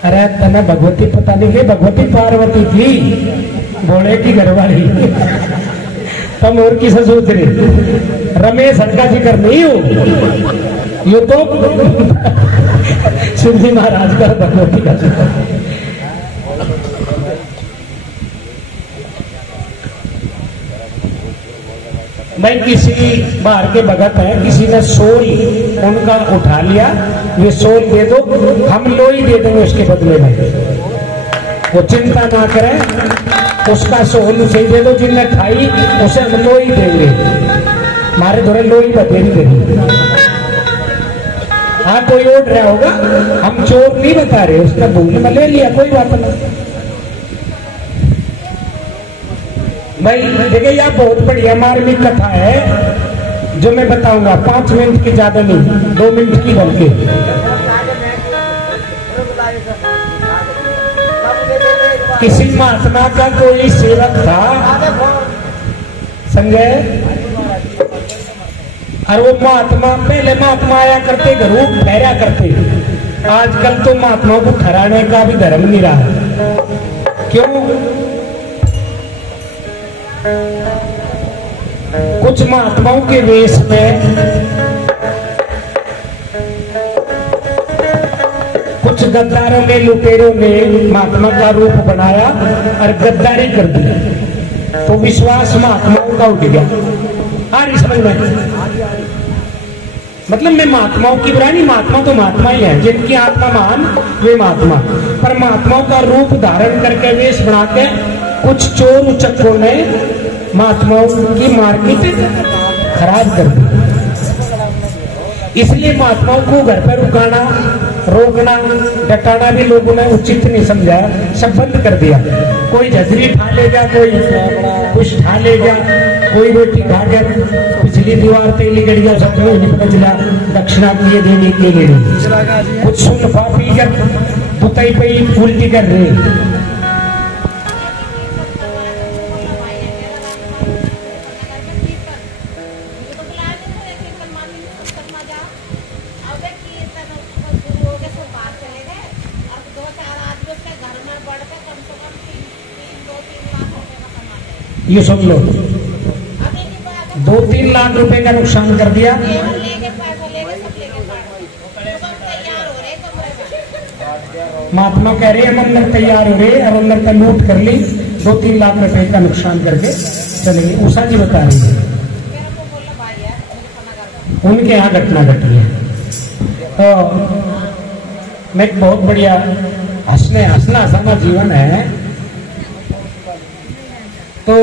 अरे तना भगवती पता नहीं कि भगवती पार्वती थी भोले की घरवाली। तुम और किसे सोच रहे? रमेश हट का जिक्र नहीं हो, ये तो शिव जी महाराज का भगवती का जिक्र। भाई किसी बाहर के भगत है, किसी ने सोल उनका उठा लिया, ये सोल दे दो, हम लोई दे देंगे उसके बदले में। वो चिंता ना करें, उसका सोल उसे दे दो, जिनने खाई उसे हम लोई देंगे। हमारे थोड़े लोई बतेरी देंगे। हाँ कोई उठ रहा होगा, हम चोर नहीं बता रहे, उसका भूल में ले लिया, कोई बात नहीं। भाई देखिए यह बहुत बढ़िया मार्मिक कथा है जो मैं बताऊंगा, 5 मिनट की ज्यादा नहीं, 2 मिनट की बल्कि। किसी महात्मा का कोई सेवक था संजय, और वो महात्मा, पहले महात्मा आया करते घरों ठहरा करते, आजकल तो महात्माओं को ठहराने का भी धर्म नहीं रहा। क्यों? कुछ महात्माओं के वेश में कुछ गद्दारों ने, लुटेरों ने महात्मा का रूप बनाया और गद्दारी कर दी, तो विश्वास महात्माओं का उठ गया। समझ में? मतलब मैं महात्माओं की बुराई नहीं, महात्मा तो महात्मा ही है, जिनकी आत्मा महान वे महात्मा, पर महात्माओं का रूप धारण करके वेश बना के कुछ चोर उचक्कों ने महात्माओं की मार्केट खराब कर दी। इसलिए महात्माओं को घर पर रुकाना, रोकना, डटाना भी लोगों ने उचित नहीं समझा, सब बंद कर दिया। कोई झजरी ठा ले जा, कोई कुछ ठा ले जा, कोई रोटी खा गया, पिछली दीवार पे लिगड़ गया, सब निकल चला, दक्षिणा किए देने के लिए कुछ सुन पा पी कर बुताई पे उल्टी कर रहे। ये सुन लो, 2-3 लाख रुपए का नुकसान कर दिया। महात्मा कह रहे हम अंदर तैयार हो रहे, और अंदर का लूट कर ली, 2-3 लाख रुपए का नुकसान करके चले गए। उषा जी बता रही है उनके यहाँ घटना घटी है। तो मैं बहुत बढ़िया हंसना हंसाना जीवन है, तो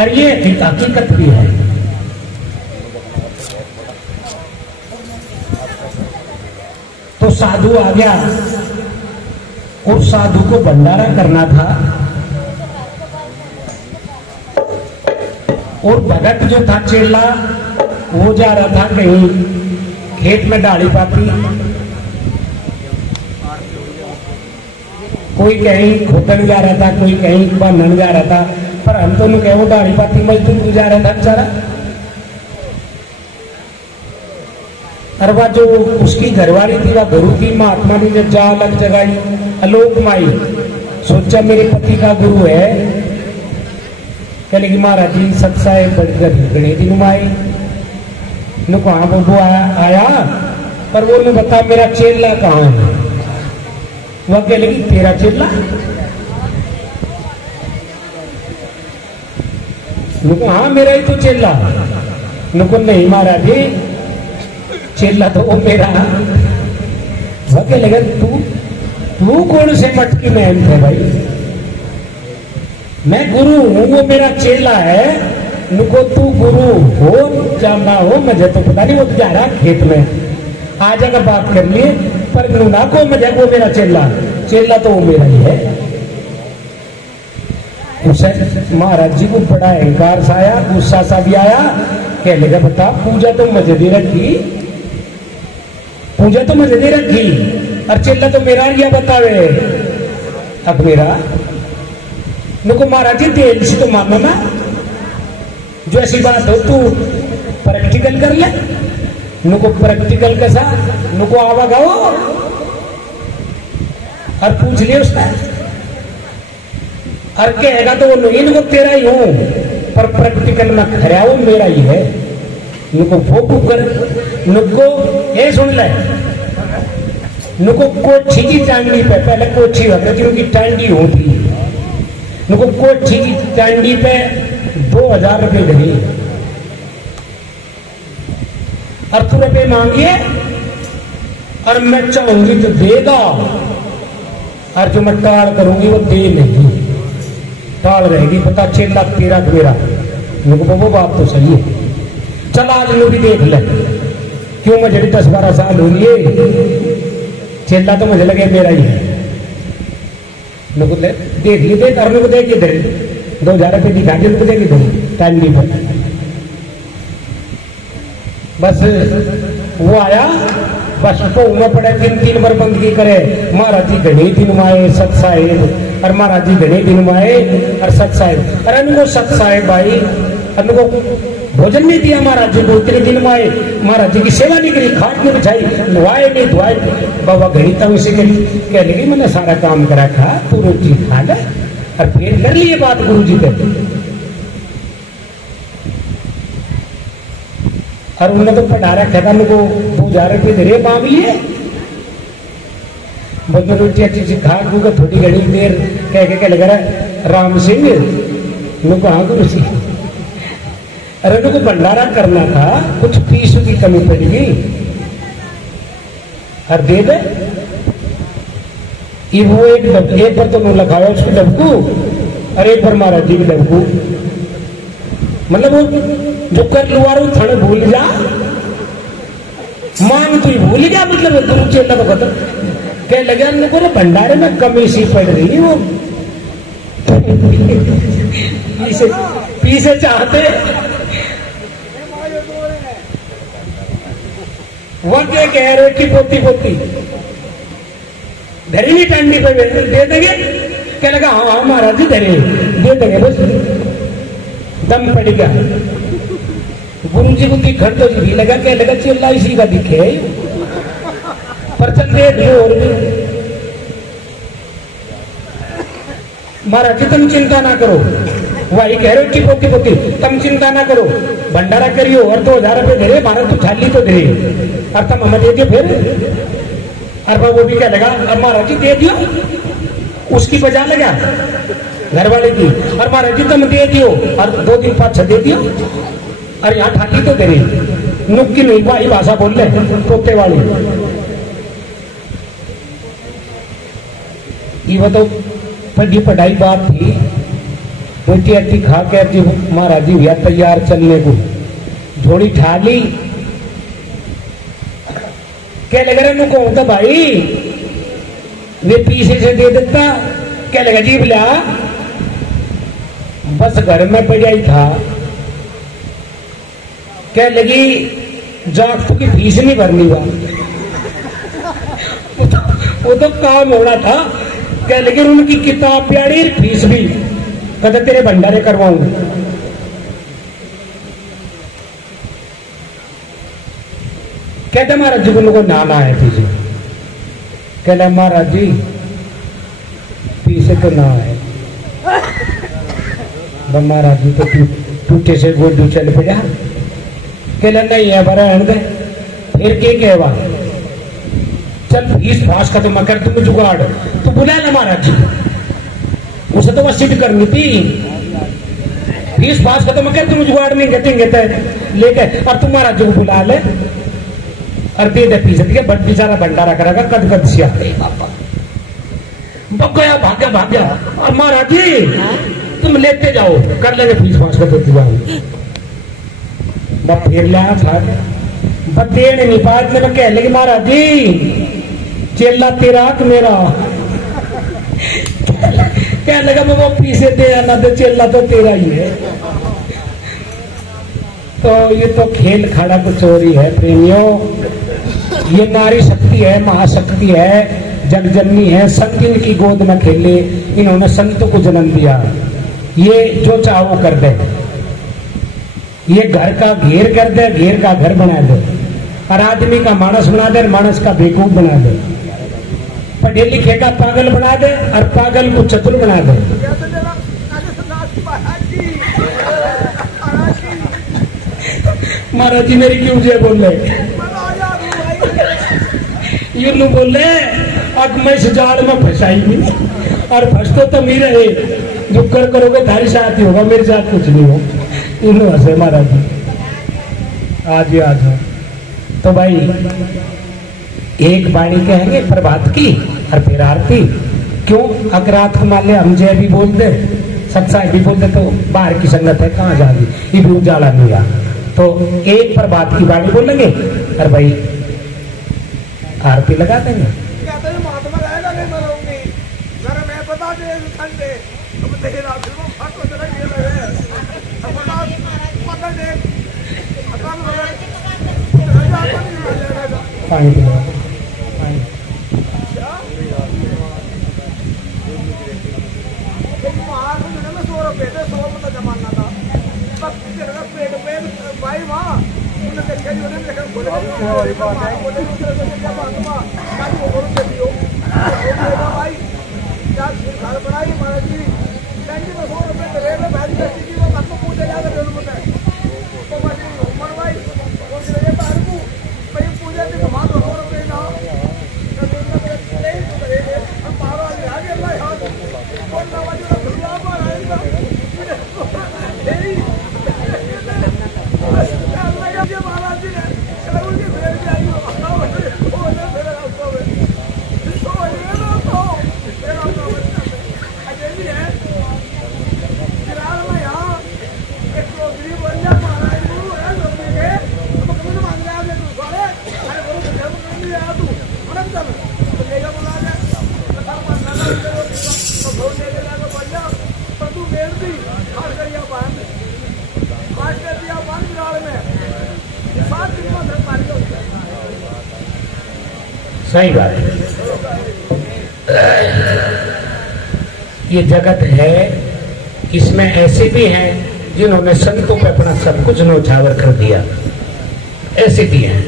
और ये हकीकत भी है। तो साधु आ गया और साधु को भंडारा करना था, और भगत जो था चेला वो जा रहा था कहीं खेत में डाली पाती, कोई कहीं खोदन जा रहा था, कोई कहीं बांधन जा रहा था, पर हम तो कहे वो डाली पाती मजदूर जा रहा था बेचारा। और वह जो उसकी घरवाली थी वह गुरु की, महात्मा ने जब जा अलग जगाई, अलोक माई सोचा मेरे पति का गुरु है, कहने की महाराज जी सत्साए गणे दिन माई न कहा वो आया, पर वो ने बता मेरा चेला कहाँ है। वह कह लगी तेरा चेला? नुको हाँ मेरा ही तो चेला। नुको नहीं महाराज जी चेला तो वो मेरा। वह कह लगा तू कौन से मटकी में थे भाई? मैं गुरु हूं, वो मेरा चेला है। नुको तू गुरु हो जाना हो मुझे तो पता नहीं, वो जा रहा खेत में आ जाकर बात कर लिए, पर नुना को मुझे वो मेरा चेला तो वो मेरा ही है। उसे महाराज जी को बड़ा अहंकार सा आया, गुस्सा सा भी आया, कह लेगा बता पूजा तो मुझे दे रखी, पूजा तो मुझे दे रखी और चेला तो मेरा लिया बतावे अब मेरा। नुको महाराज जी तेल से तो मानना ना, जो ऐसी बात हो तू प्रैक्टिकल कर ले। नुको प्रैक्टिकल कैसा नुको आवा गाओ और पूछ लियो उसका और कहेगा तो वो नहीं नुको तेरा ही हूं पर प्रैक्टिकल में खरा वो मेरा ही है नुको वो कर नुको ये सुन ले नुको कोठी की चांदी पे पहले कोठी होती थी उनकी चांदी होती नुको कोठी की चांदी पे 2000 रुपये धरी और तू रुपये मांगिए और मैं चाहूंगी तो देगा और जो मैं टाल करूंगी वो दे नहीं टाल रहेगी पता 6 लाख 13 मेरा मेरे वो बात तो सही है चल आज लो भी देख ले क्यों मुझे 10-12 साल हो लिए 6 लाख तो मुझे लगे मेरा ही है मेरे देख ली देख और मेरे को देख इधर 2000 रुपये दिखा के उनको देख इधर टाइम नहीं पर बस वो आया बस तो उन्हें पड़े 3 बार बंदगी करे महाराज जी घने दिन माए सत साहेब और महाराज जी घने दिन माए और सत साहेब अरे उनको सत साहेब भाई उनको भोजन नहीं दिया महाराज जी को इतने दिन माए महाराज जी की सेवा नहीं करी खाट नहीं बिछाई नुआए नहीं धुआए बाबा घड़ी तब उसे कह लगी मैंने सारा काम करा था तू रोटी खा ले और फिर कर लिए बात गुरु जी पे और उन्होंने तो पढ़ा रखा था उनको 2000 रुपये दे रहे मांग लिए बदल रोटी अच्छी सी खा को थोड़ी घड़ी देर कह लगा रहा राम सिंह नु कहा गुरु जी अरे उनको भंडारा करना था कुछ फीस की कमी पड़ेगी और दे दे वो एक बार तो लगाया उसकी डबकू और एक बार महाराज जी की डबकू मतलब वो जो कर लुआ रू थोड़े भूल जा मांग तू भूल जा मतलब गुरु चेला को खत्म कह लगे उनको ना भंडारे में कमी सी पड़ रही वो पीसे चाहते वह क्या कह रहे कि पोती पोती धरी नहीं टंडी पे दे देंगे क्या लगा हाँ हाँ महाराज जी धरे दे देंगे बस दम पड़ गया गुरु जी को दिखर तो भी लगा क्या लगा चिल्ला इसी का दिखे पर चल दे दियो और भी महाराज जी तुम चिंता ना करो वही कह रहे हो कि पोती पोती तुम चिंता ना करो भंडारा करियो और 2000 रुपये दे रहे महाराज तू थाली तो दे और तुम हमें दे दियो फिर और वो भी क्या लगा और महाराज जी दे दियो उसकी बजा लगा घर वाले की और महाराज जी तुम दे दियो और 2 दिन 5 दे दियो और यहाँ थाली तो दे रही नुक की नहीं भाई भाषा बोल रहे तोते वाली ये तो बड़ी पढ़ाई बात थी रोटी अट्टी खा के महाराज जी भैया तैयार चलने को झोड़ी ठा ली क्या लग रहा नुको होता भाई वे पीछे से दे देता क्या लगा जी बोला बस घर में पड़ा ही था क्या लगी जागतों की फीस नहीं भरनी हुआ वो तो काम होना था क्या लेकिन उनकी किताब प्यारी फीस भी कहते तेरे भंडारे करवाऊंगा कहते महाराज जी को नाम आया पीछे कहला महाराज जी पीछे तो ना है महाराज जी तो टूटे से गोडू चल पड़ा कहला नहीं है बरा दे फिर के कहवा चल फीस फास खत्म कर तुम जुगाड़ तो बुला ना महाराज जी उसे तो बस सिद्ध करनी थी फीस फास खत्म कर तुम जुगाड़ नहीं कहते लेके और तुम महाराज जी को बुला ले और दे दे फीस दिया बट बेचारा भंडारा करेगा कद कद से गया भाग्या और महाराज जी तुम लेते जाओ कर लेंगे फीस फास खत्म जुगाड़ फिर लिया था देने नहीं पाए मैंने कह लगी महाराज जी चेला तेरा कि मेरा क्या लगा मैं वो पीछे दे आना तो चेला तो तेरा ही है तो ये तो खेल खड़ा कुछ और ही है प्रेमियों ये नारी शक्ति है महाशक्ति है जगजननी है संत इनकी गोद में खेले इन्होंने संतों को जन्म दिया ये जो चाहो कर दे ये घर का घेर कर दे घेर का घर बना दे और आदमी का मानस बना दे, मानस का बेवकूफ बना दे, पढ़े लिखे का पागल बना दे और पागल को चतुर बना दे। महाराज जी मेरी क्यों जे बोल रहे यूं बोल रहे अब मैं इस जाल में फंसाई भी और फंसतो तो मेरा है जो कर करोगे थारी साथ ही होगा, मेरे साथ कुछ नहीं हो। इन हंसे महाराज जी आज ही आज तो भाई एक बाणी कहेंगे प्रभात की और फिर आरती। क्यों अगर रात को मान ले हम जय भी बोल दे सत्साई भी बोल दे तो बाहर की संगत है कहाँ जाएगी, ये भी उजाला नहीं आ। तो एक प्रभात की बाणी बोलेंगे और भाई आरती लगा देंगे। पानी जमाना था पेट पे भाई वहाँ भाई घर बनाई महाराज जी पूछे जाकर पूजा सही बात है। ये जगत है, इसमें ऐसे भी हैं जिन्होंने संतों पे अपना सब कुछ न्यौछावर कर दिया, ऐसे भी हैं।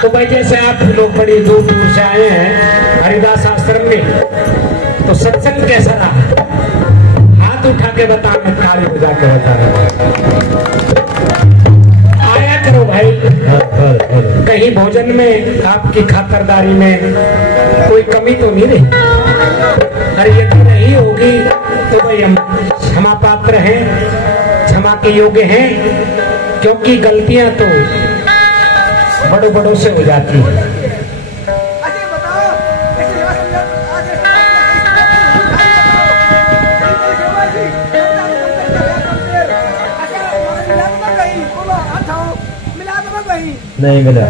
तो भाई जैसे आप लोग बड़ी दूर दूर से आए हैं हरिदास आश्रम में, तो सत्संग कैसा रहा? हाथ उठा के बता, मैं ताली बजा के बता आया करो भाई। कहीं भोजन में आपकी खातरदारी में कोई कमी तो नहीं रही? अरे यदि नहीं होगी तो भाई हम क्षमा पात्र हैं, क्षमा के योग्य हैं, क्योंकि गलतियां तो बड़ों बड़ों से हो जाती है। नहीं मिला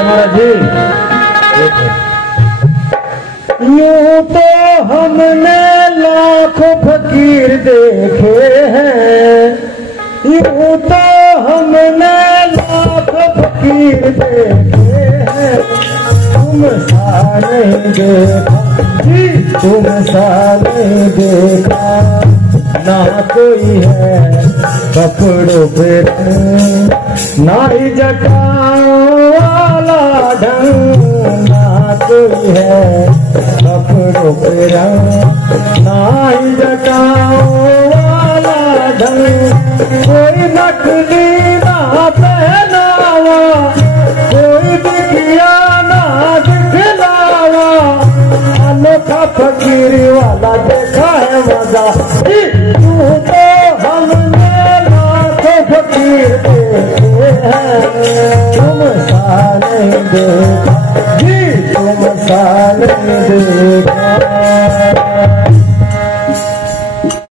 महाराज जी। यूं तो हमने लाखों फकीर देखे हैं, यूं तो हमने लाखों फकीर देखे हैं, तुम सा नहीं देखा जी, तुम सा नहीं देखा, ना कोई है कपड़ों पे ना ही जटाओं वाला ढंग, ना कोई है कपड़ों पे रंग, ना ही जटाओं वाला ढंग, कोई नकली ना पहनावा, कोई दिखिया ना दिखलावा, अनोखा फकीरी वाला देखा है मजा। तू तो हमने लाखों फकीर देखे हैं, तुम सा नहीं दे, गीत मसाले दे।